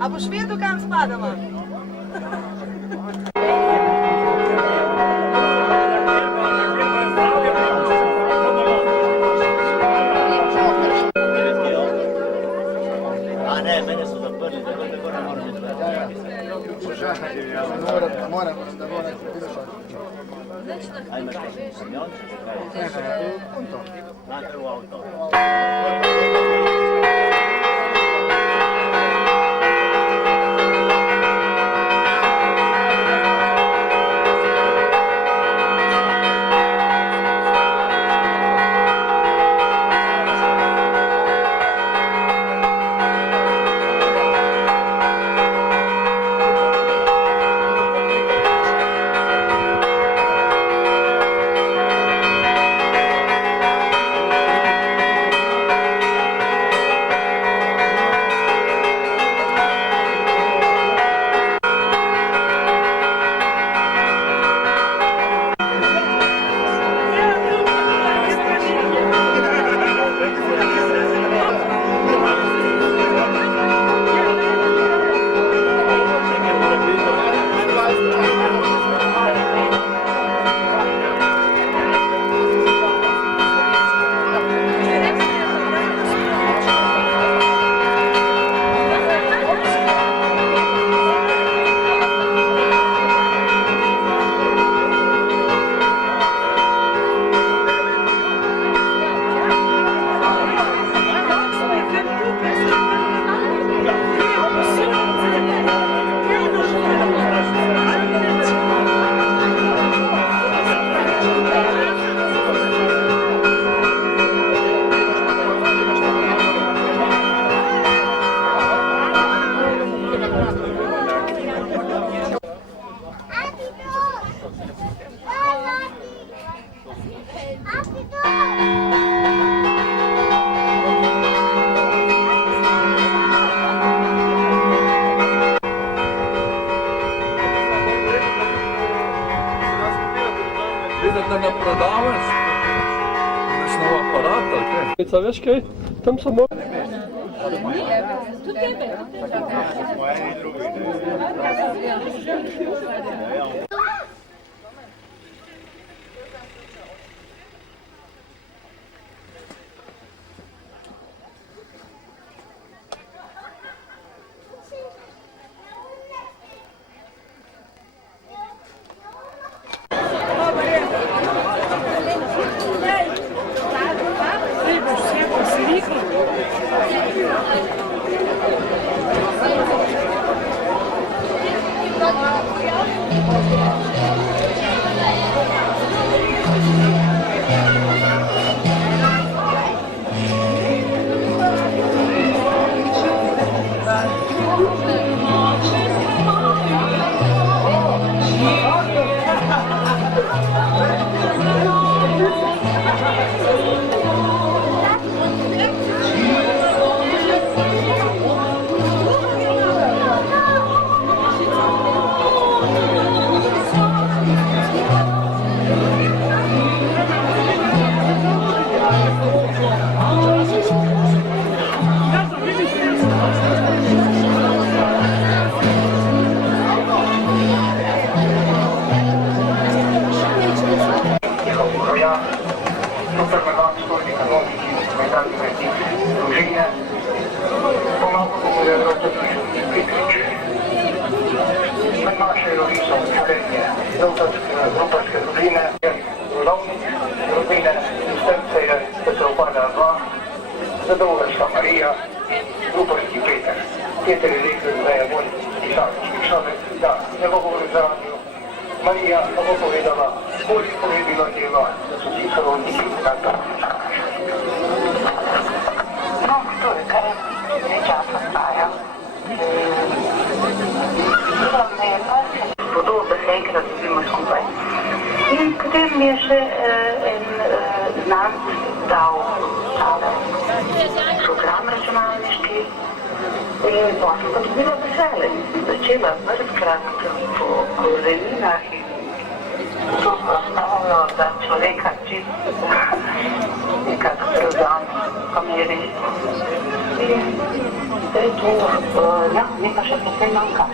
Або швиду кам спадала. A ne, mene su zaprli, tako ne moram izgledati. Moram. A imaš kamion? Znate u auto. Da ne prodavaš? Imaš nov aparat, ali kaj? A veš kaj? Tam samo... Євгенія, група Шкербліна, Ловник, родина Серця Петропана 2, Задоволочка Марія, Групорський Петер. Петер Ілик знає воль і Шави, так, не говорив за радіо. Марія оповідала, Олі повідала діла, і соромників на то. No, który teraz dzieciaka stają. Podoba se enkrat dobimo skupaj. In potem mi je še en znanc dal tale program računalniški in potem pa dobila vesele. Začela vrtkrat po koreninah in to osnovno za človeka čisto nekako prevzame, pa mi je res. In zdaj to, ja, mi pa še precej manjka.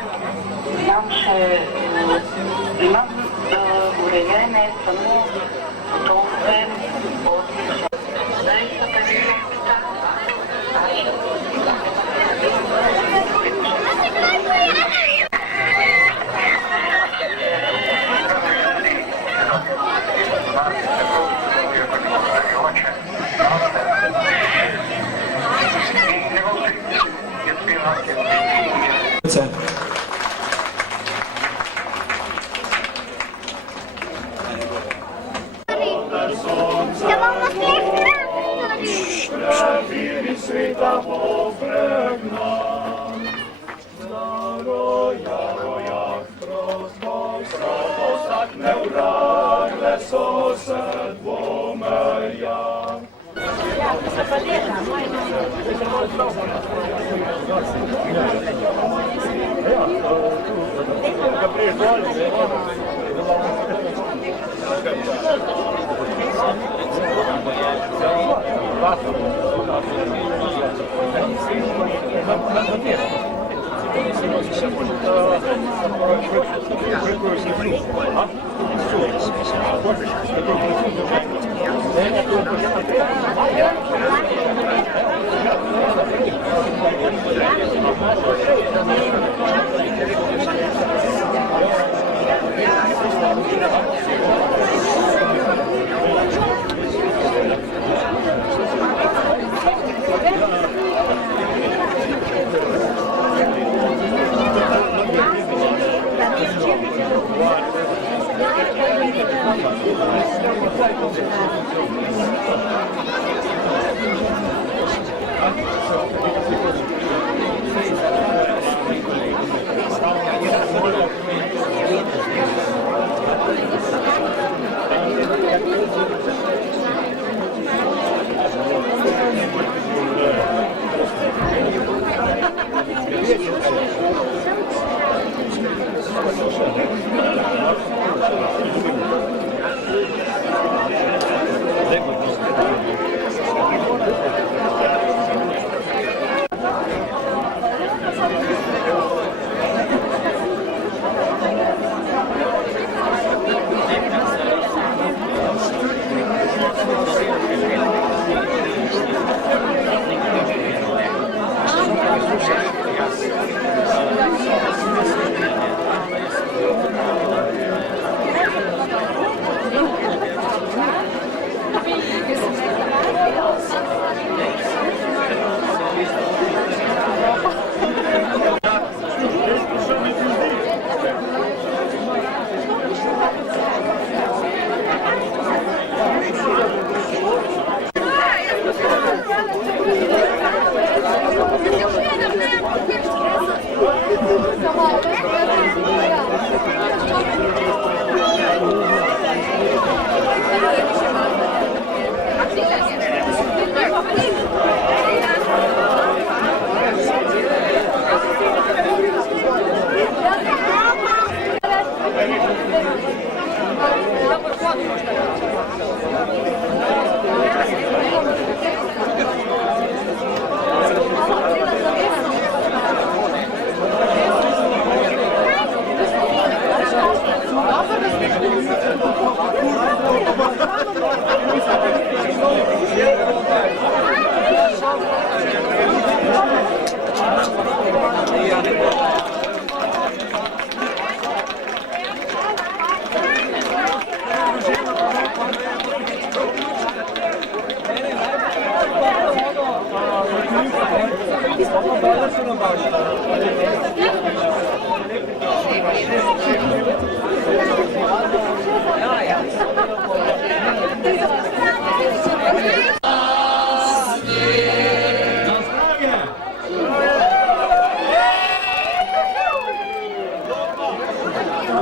Imam urejene samo tofe od zdaj so pa direkta, Це. Ja mam na sklep Світа попрегна, як розбовся, посадне врагле сосед вомея.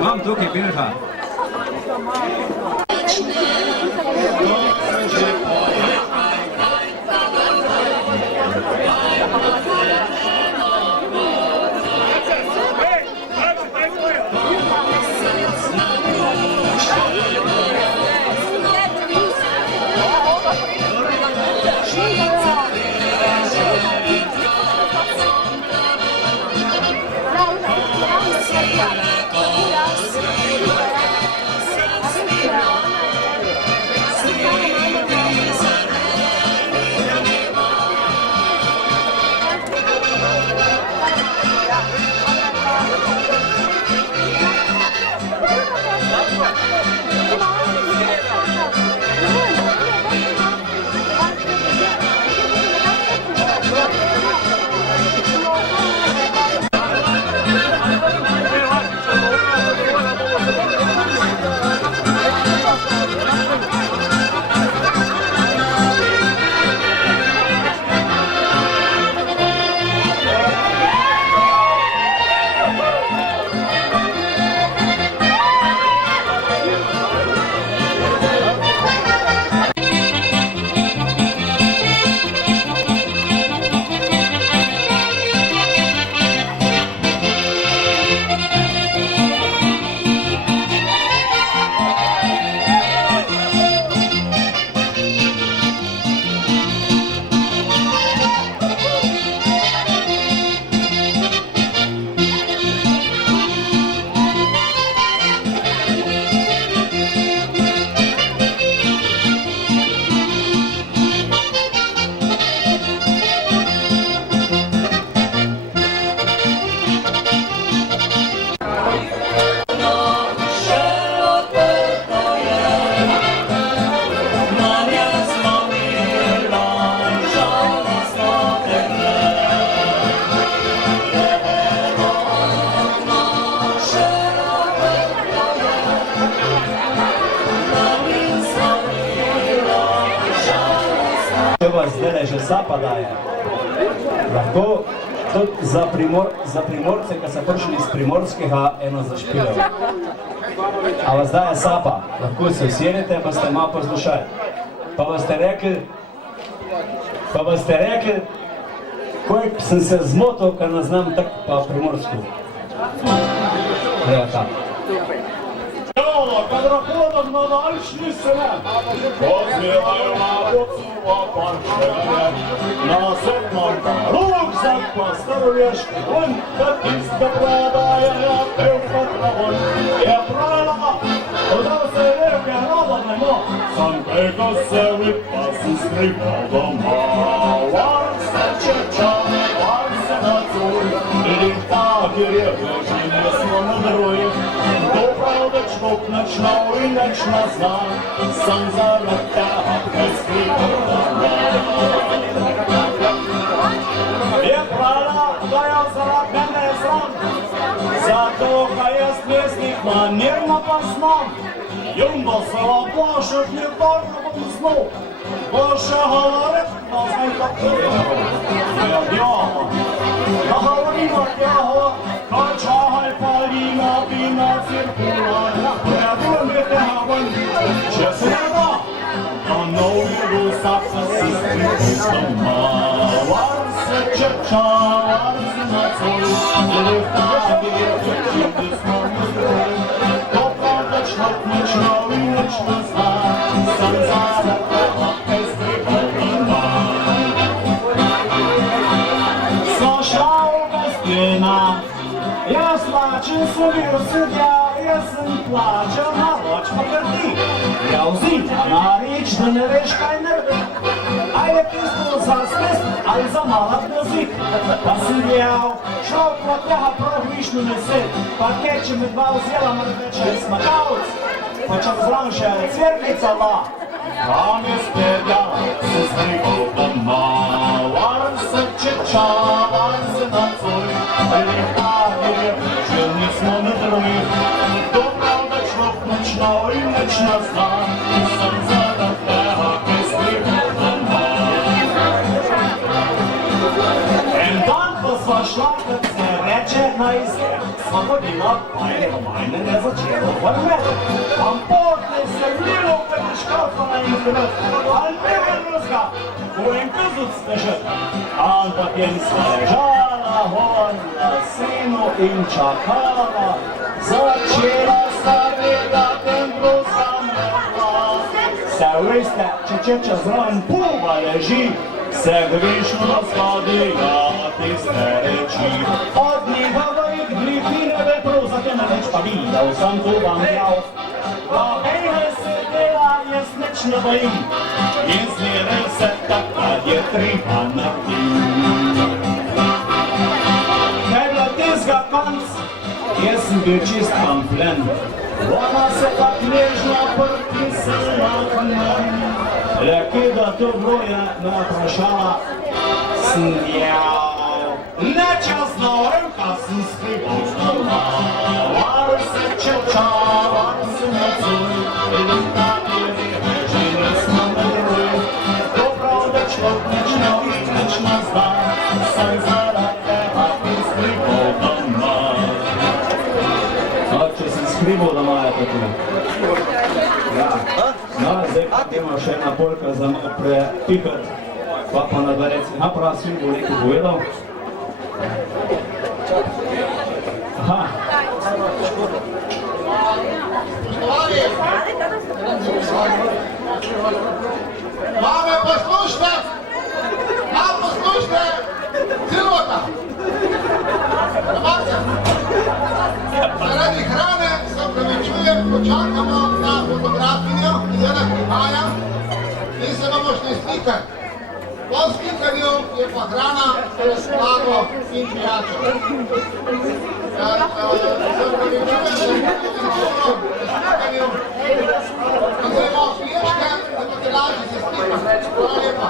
Mam tukaj bilha. Zdaj že sapa daje. Lahko tudi za primorce, ki so prišli iz Primorskega, eno zašpilo. A vas daje sapa, lahko se usedete, pa ste malo poslušali. Pa vas ste rekli, koliko sem se zmotil, ker ne znam tako pa Primorsko. Treba tako. Kada hodam na dalični svet, pozirajo na vodstva parčeve, na sedmanka rukzak pa starovješki konj, kad iska predaje na pevkat na vonj. Je prala, odal se reke radajmo, sam preko sebi pa si stripal doma. Var se čeča, var se na cuj, ili taki reke žine smo na druji. Čvok načna i načna zna, sam zarad tega preskrivala. Je prala, da je zarad mene sram, zato kaj jaz pjesnik manirno pa znam. Jumbo se oplašat mi varno bom znal, boše halaret, no znaj kako je bjava. Na havarima tjaho, kačahaj palina, bina cirkula. Just never, don't know you suffer system. Once a church, once in a soul, live by the edge of this moment. Go for the shot, much now in which was high. Sun's out of the hot as we go in So shall Vestina, yes, watching Sylvia. Jaz sem plačal na noč pa krti, ja vzim na reč, da ne veš kaj narediti. A je tisto za stres ali za malat nozik, pa sem jel, šel pa tega prav višno neset, pa keče me dva vzela mrveče smakavc, pa čak zran še cvrnica la. Tam je spet ja, se strigol doma, var se čečala. sva šla, kad se reče na izgled, sva hodila, pa je majne ne začelo vrmet. Potem se milo petiškava na internet, ali ne vrnozga, ko en kuzuc stežet. Ampak jen sta ležala gor na senu in čakala, začela sta gledati in zamrla. Se veste, če čeča zraven pulva leži, se grešno skladila tiste reči. Od njegovih glifine vetrov zatem več pa videl, sem to vam jav. Pa ene se dela, jaz neč ne bojim, in zmeraj se takrat je treba narediti. Kaj bila tezga konc, jaz sem bil čist kamplen. Ona se tak nežno pritisnila k nam. Le kida to bilo je me vprašala, sem jav. Nečas na revka sem skrival znova, var se čeča, var se nocoj, in tako je reči nismo nadruj. To prav, da človek neč ne vidi, neč ne zna, saj zaradi tega ti skrival doma. A če sem skrival doma je tako. Ja. No, zdaj ima še ena polka za prepihati, pa na dvarec. Prav svim bo nekaj povedal. Aha. Mame, poslušajte! Poslušajte! Silvota! Zaradi hrane se opravičujem, počakamo na fotografinjo, ki je prihaja in se bomo šli slikati. Po slikanju je pa hrana, slago in pijačo. Se opravičujem, da se po slikanju in se bomo smiješke, da boste lažje se slikati. Hvala lepa.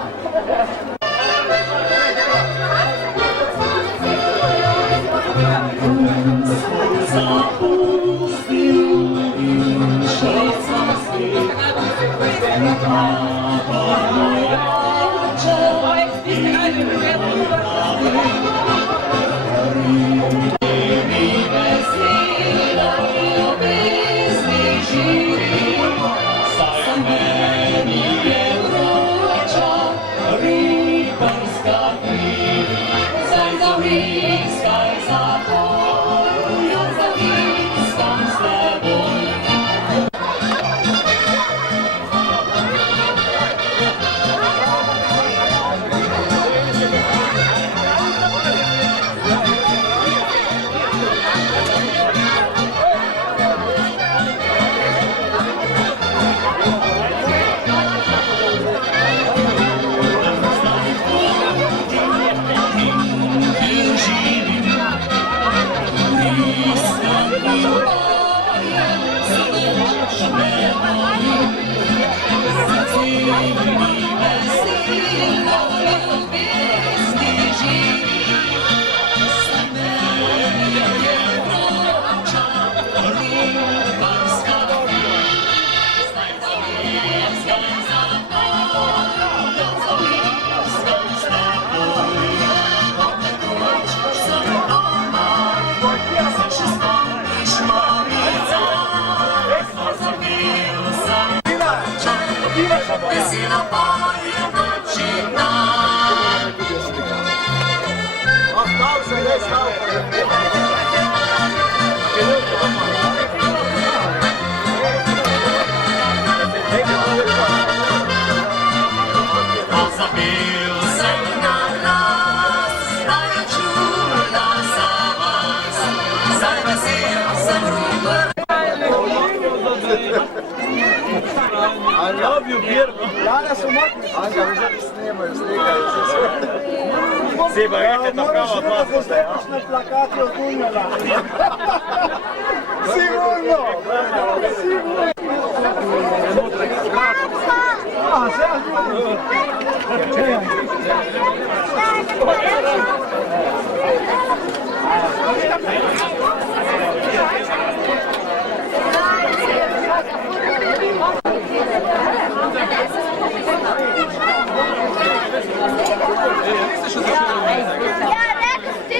I love you, Birko. Danes so motni. Anja, vi že snemajo, slikajo se. Si pa vidite, to pravo Moraš videti, na plakati od tunela. Sigurno. Sigurno. A, se Ja, rekao, ti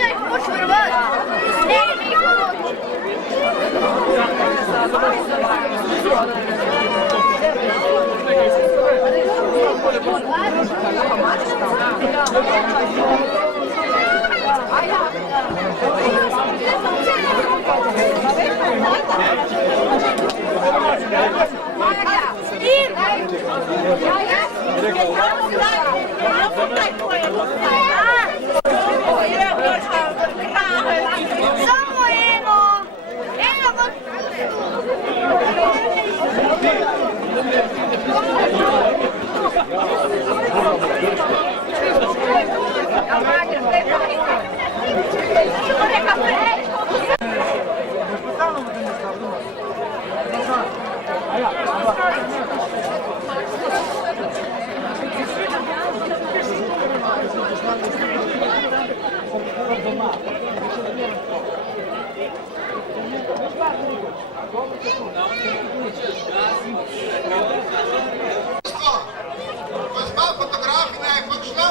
Gospa fotografinja je odšla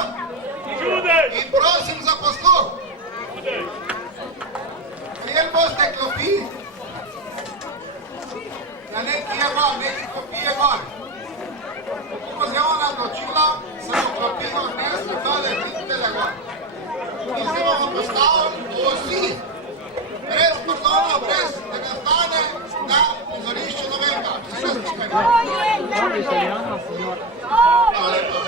in prosim za posluh. Prijel boste klopi, na neki je gor, neki klopi je gor. Ko se je ona odločila, se bo klopino odnesli tole viditele gor. In se bomo postavili vsi, brez pardona, brez tega stane, na prizorišču Novenka. Vse nas nekaj. Hvala lepa.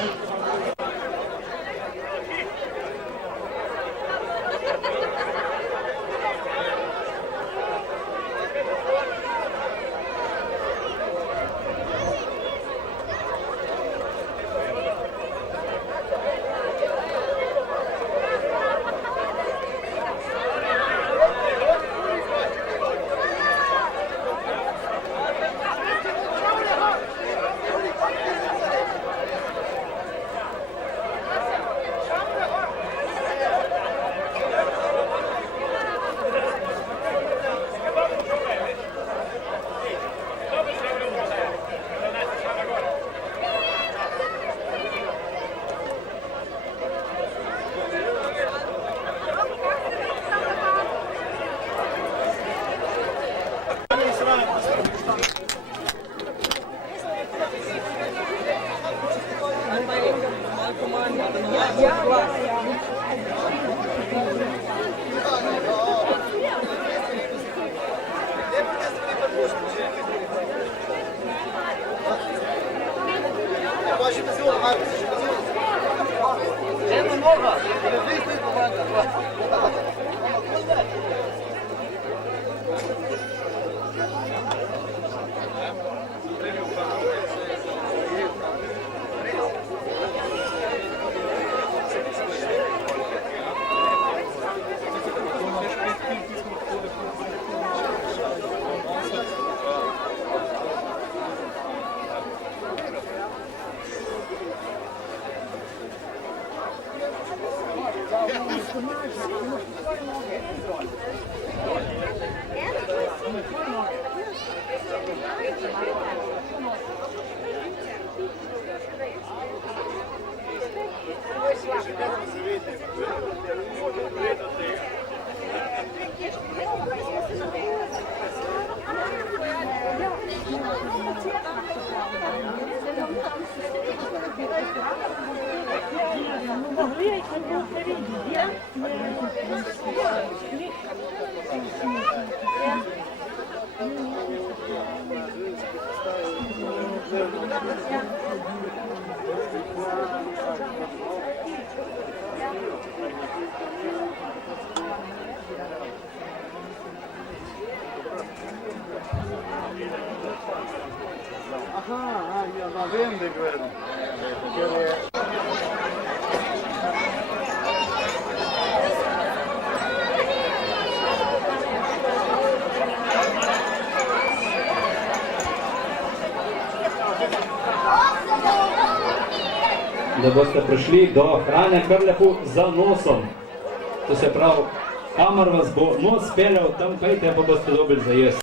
Da boste prišli do hrane kar lepo za nosom. To se pravi, kamor vas bo nos peljal, tam kajte, pa boste dobili za jesti.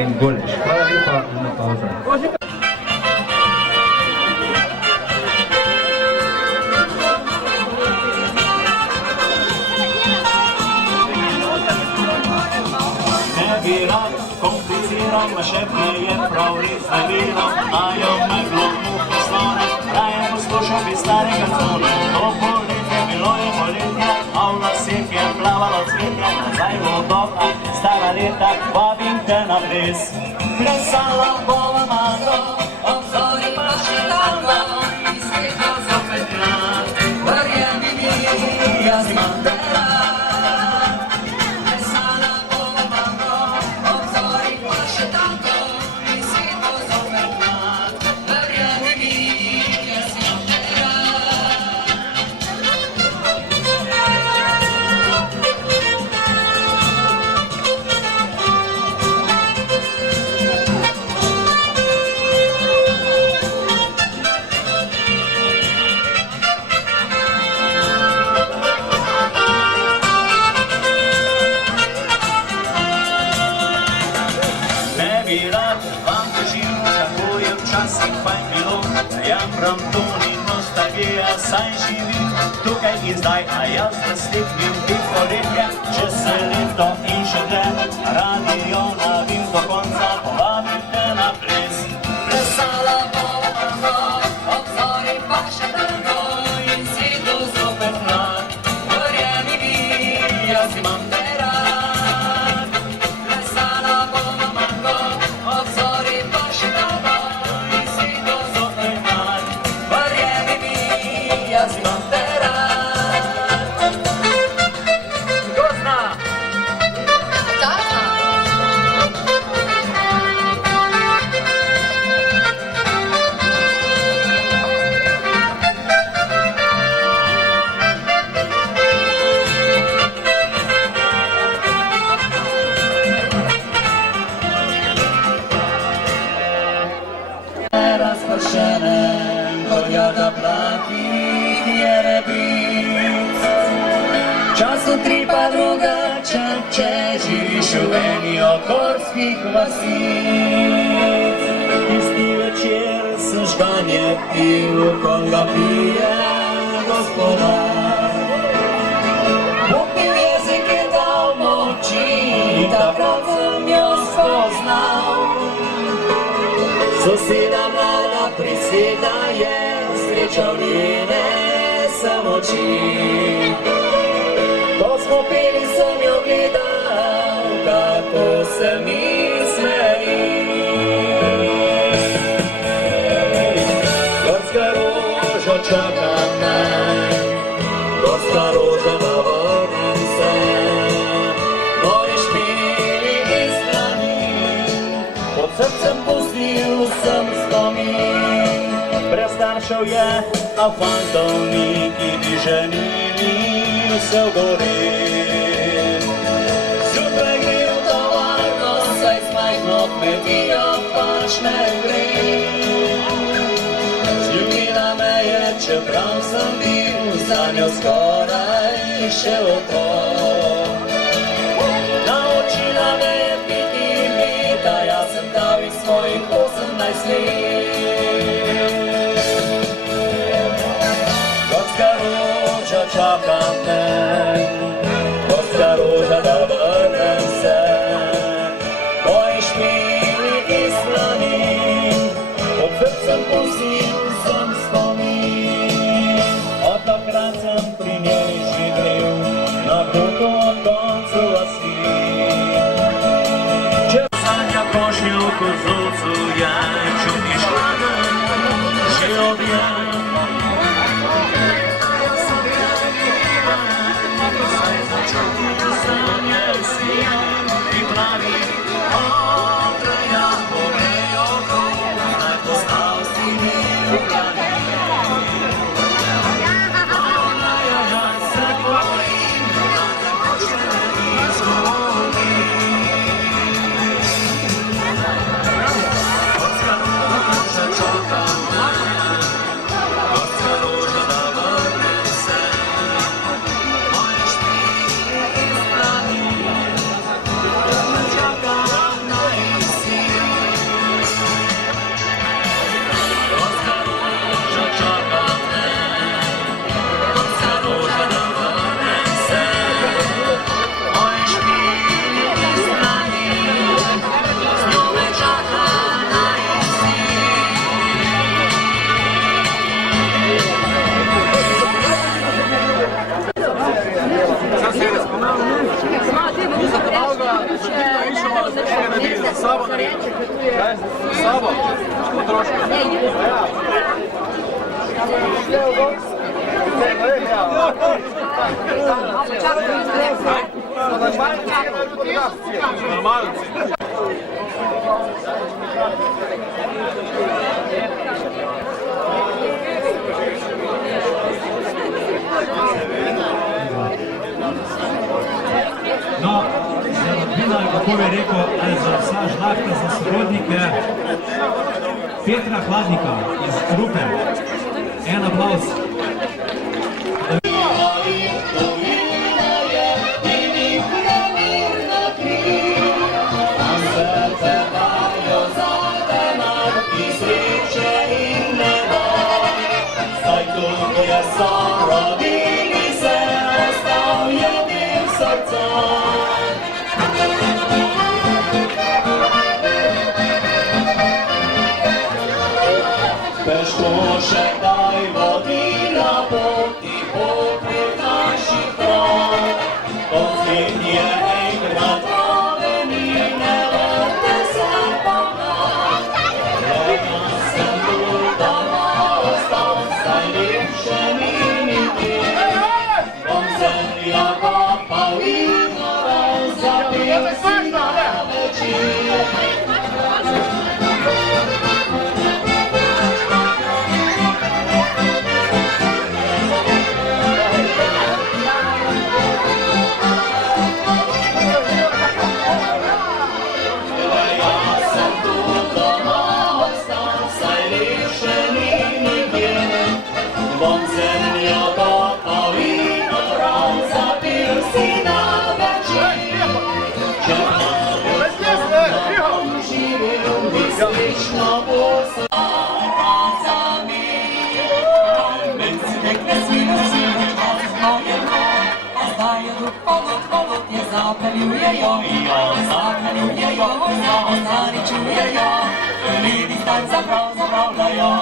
In Goleš. Hvala lepa in na pauza. Ne bi rad kompliciral, ma še je prav res ne vidim, najo meglo muhe slone, raje poslušal bi starega zvona. To poletje bilo je poletje, a v laseh je plavalo cvetje, nazaj v dobra stara leta, vabim te na ples. Plesala bova mango, obzori pa še tango, in sveta zopet rad, verjemi mi, jaz imam te rad. Plesala bova mango, obzori pa še tango, in sveta zopet rad, verjemi mi, jaz imam te rad. Jamram to ni nostalgija, saj živim tukaj in zdaj, a jaz naslednjim tih poletje, če se leto in še dlje, radio navim do konca, povabim te na ples. Plesala bova, obzori pa še tango, in svetu zopet rad, verjemi mi, jaz imam te rad. Plesala bova mango, obzori pa še tango, in svetu zopet rad, verjemi mi, jaz imam te rad. Gozna! Razpršenem gorjada blakih je rebic. Času tri pa drugače, če živiš v eni od gorskih vasic. Tisti večer se žganje in v konga pije gospodar. takrat sem jo spoznal. Soseda mlada priseda je, srečal njene samoči. Ko smo peli, sem jo gledal, kako se mi smeji. Gorska roža čaka me, gorska roža navrnem se, moji špili iz strani, pod srcem pustil sem spomin. Brez staršev je, a fantomi, ki bi ženili se v gori. Zjutraj gre v tovarno, saj z majhno kmetijo pač ne gre. Zljubila me je, čeprav sem bil za njo skoraj še otrok. Naučila me je piti mleka, jaz sem dal iz svojih 18 let. Gorska roža čaka me, gorska roža da vrnem se, moji špili iz planin, pod srcem pustil sem spomin. Od takrat sem pri njej živel, na kotu ob koncu vasi. Če zadnja košnja v kozovcu je, čutiš hladen, že objem. Sabo, potroška. Normalno. No, za rodbino, kako bi rekel, ali za vsa žlahta, za sorodnike Petra Hladnika iz Rupe. En aplauz. Težko še kdaj vodi zapeljujejo, zapeljujejo, zaničujejo, lidi stan zapravljajo.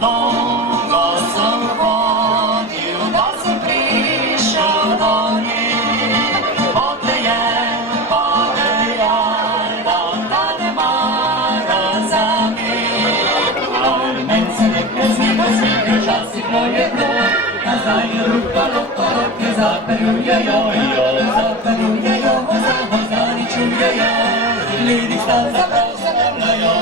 Dolgo sem hodil, da sem prišel do njih. Poteje, da ne mara za njih. Ali meni se nekaj znika, časih moje to, nazaj je rupalo, poroke zapeljujejo, zaničujejo, ljudi stan zapravljajo.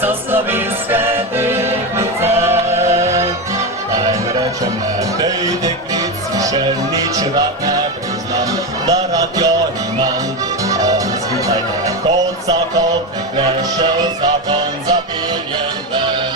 Za slovenske deklice. Kaj rečem tej deklici, še nič rad ne priznam, da rad jo imam. Zvitaj ne kot zakon, dekle še v zakon zapeljen ven.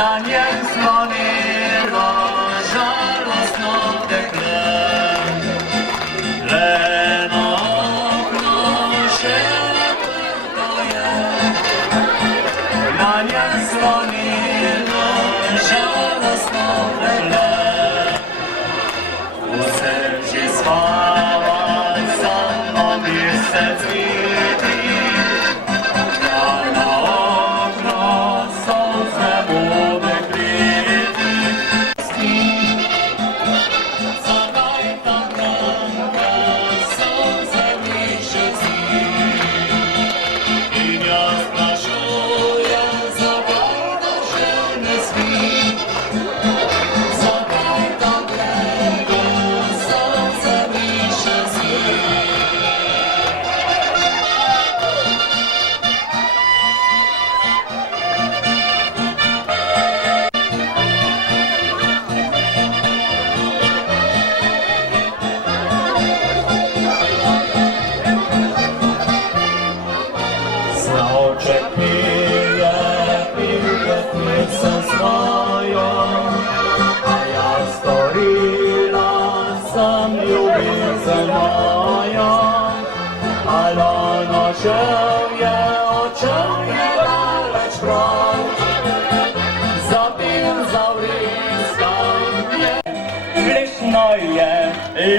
Na niem slonilo żalostno dekle, leno okno się poje. Na niem slonilo żalostno dekle, userdzie spała samo miejsce cwili.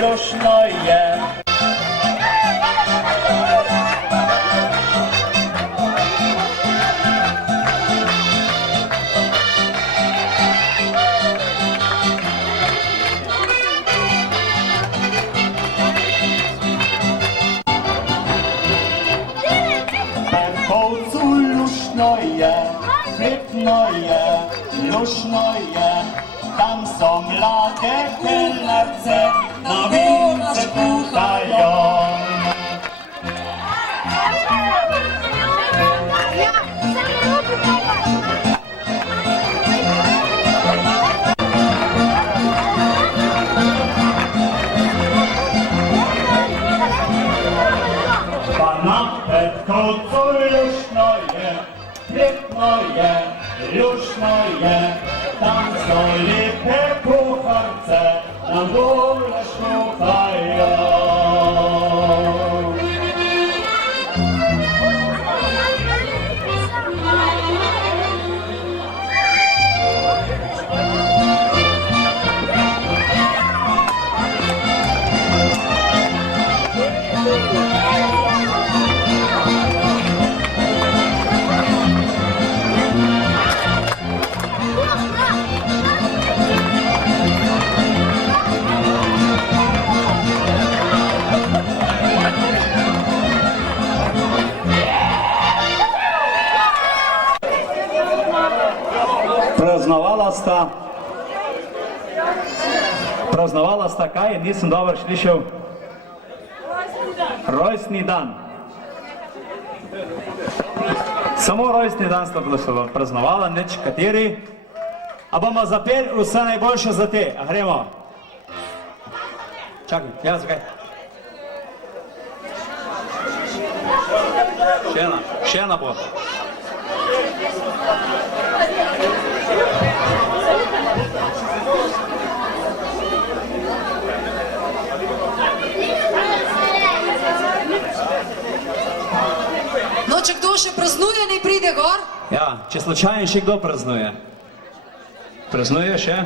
Luszno je. Perkołcu luszno je, chwytno je, luszno je. Tam są mlade kelnerce, na wince puchają. Pana Petkocu luszno je, chwytno je, luszno je. Tam są lipy kucharce, na dole szukhają. Praznovala sta kaj, nisem dobro slišal. Rojstni dan. Samo rojstni dan sta praznovala, neč kateri. A bomo zapeli vse najboljše za te. A gremo? Čakaj, ja, zakaj? Še ena bo. No, če kdo še praznuje, ne pride gor. Ja, če slučajno še kdo praznuje. Praznuje še?